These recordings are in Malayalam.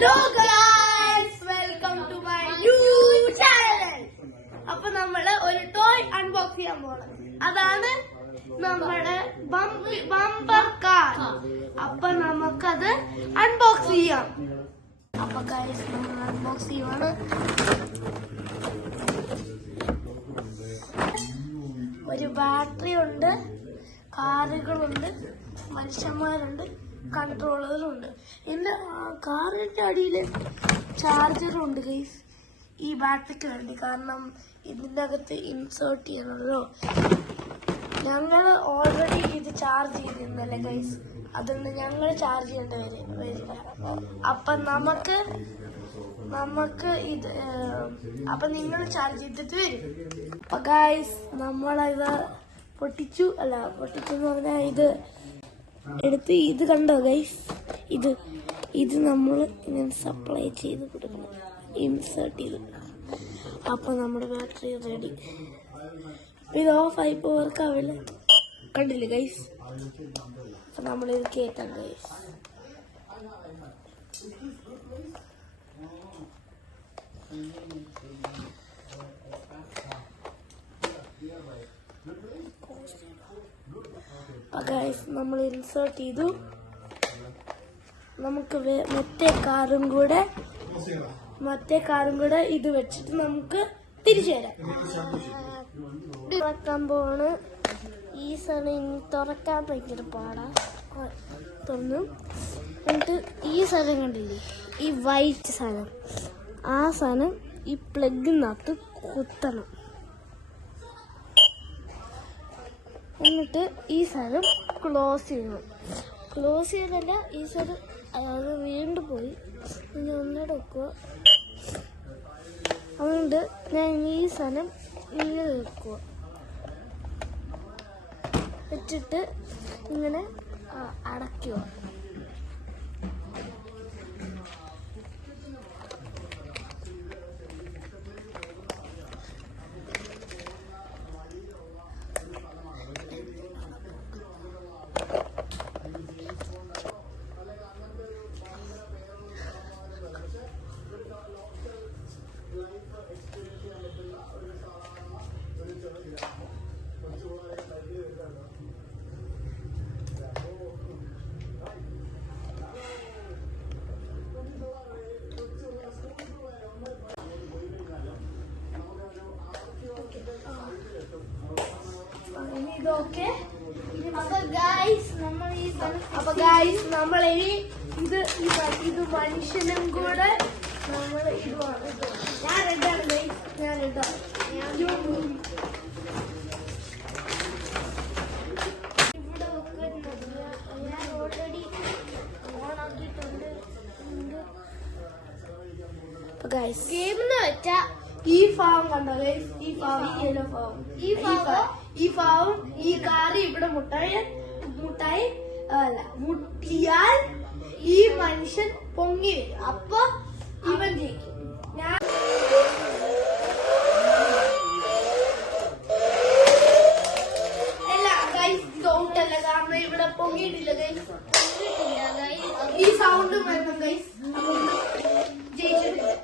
Hello guys, welcome to my new channel. അപ്പൊ നമ്മള് ഒരു ടോയ് അൺബോക്സ് ചെയ്യാൻ പോകണം. അതാണ് നമ്മുടെ ബമ്പർ കാർ. അപ്പൊ നമുക്കത് അൺബോക്സ് ചെയ്യാം. അപ്പൊ ഗൈസ് നമ്മൾ അൺബോക്സ് ചെയ്യുവാണ്. ഒരു ബാറ്ററി ഉണ്ട്, കാറുകളുണ്ട്, മനുഷ്യന്മാരുണ്ട്, കൺട്രോളറുണ്ട്. എന്റെ കാറിന്റെ അടിയില് ചാർജറും ഉണ്ട് ഗൈസ്, ഈ ബാറ്ററിക്ക് വേണ്ടി. കാരണം ഇതിന്റെ അകത്ത് ഇൻസേർട്ട് ചെയ്യണമല്ലോ. ഞങ്ങൾ ഓൾറെഡി ഇത് ചാർജ് ചെയ്തിരുന്നല്ലേ ഗൈസ്, അതുകൊണ്ട് ഞങ്ങൾ ചാർജ് ചെയ്യേണ്ട വരില്ല. അപ്പൊ നമുക്ക് ഇത് നിങ്ങൾ ചാർജ് ചെയ്തിട്ട് വരും. അപ്പൊ ഗൈസ് നമ്മളത് പൊട്ടിച്ചു എന്ന് പറഞ്ഞാൽ ഇത് എടുത്ത് ഇത് കണ്ടോ ഗൈസ്, ഇത് നമ്മൾ ഇങ്ങനെ സപ്ലൈ ചെയ്ത് കൊടുക്കണം, ഇൻസേർട്ട് ചെയ്ത്. അപ്പൊ നമ്മുടെ ബാറ്ററി റെഡി. ഇത് ഓഫായി വർക്ക് ആവില്ല, കണ്ടില്ലേ ഗൈസ്. അപ്പൊ നമ്മളിത് കേട്ടാം ഗൈസ്. നമ്മൾ ഇൻസേർട്ട് ചെയ്തു. നമുക്ക് മറ്റേ കാറും കൂടെ ഇത് വെച്ചിട്ട് നമുക്ക് തിരിച്ചു വരാം. തുറക്കാൻ പോവാണ്. ഈ സാധനം ഇനി തുറക്കാൻ ഭയങ്കര പാടാ. തുറന്നു. എന്നിട്ട് ഈ സാധനം കണ്ടില്ലേ, ഈ വൈറ്റ് സാധനം, ആ സാധനം ഈ പ്ലഗിനകത്ത് കുത്തണം. എന്നിട്ട് ഈ സാധനം ക്ലോസ് ചെയ്യണം. ക്ലോസ് ചെയ്തല്ല, ഈ സാധനം അത് വീണ്ടും പോയി. ഇനി ഒന്നുകൂടെ വെക്കുക. അതുകൊണ്ട് ഞാൻ ഈ സാധനം ഇങ്ങനെ വെക്കുക, വെച്ചിട്ട് ഇങ്ങനെ അടയ്ക്കുക. ഇതൊക്കെ നമ്മൾ ഇനി ഇത് മനുഷ്യനും കൂടെ നമ്മൾ ഇടുവാണ്. ഞാൻ റെഡാണ് ഗൈസ്, ഞാൻ റെഡാണ്. ഇവിടെ വെക്കുന്നത് ഞാൻ ഓൾറെഡി ഓണാക്കിയിട്ടുണ്ട്. ഗെയിമെന്ന് വെച്ചാ ഈ ഫാം കണ്ടോ ഗൈസ്, ഈ ഫാം, ഈ യെല്ലോ ഫാം, ഈ ഫാവും ഈ കാറ് ഇവിടെ മുട്ടിയാൽ ഈ മനുഷ്യൻ പൊങ്ങി വരും. അപ്പൊ ഇവൻ ജയിക്കും. സൗണ്ടല്ല, കാരണം ഇവിടെ പൊങ്ങിയിട്ടില്ല ഗൈസ്. ഈ സൗണ്ട് വരണം ഗൈസ്, ജയിച്ചിട്ടില്ല.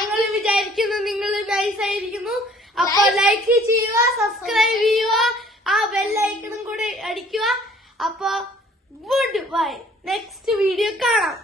ഞങ്ങൾ വിചാരിക്കുന്നു നിങ്ങൾ നൈസ് ആയിരിക്കുന്നു. അപ്പൊ ലൈക്ക് ചെയ്യുക, സബ്സ്ക്രൈബ് ചെയ്യുക, ആ ബെല്ലൈക്കണും കൂടെ അടിക്കുക. അപ്പൊ ഗുഡ് ബൈ, നെക്സ്റ്റ് വീഡിയോ കാണാം.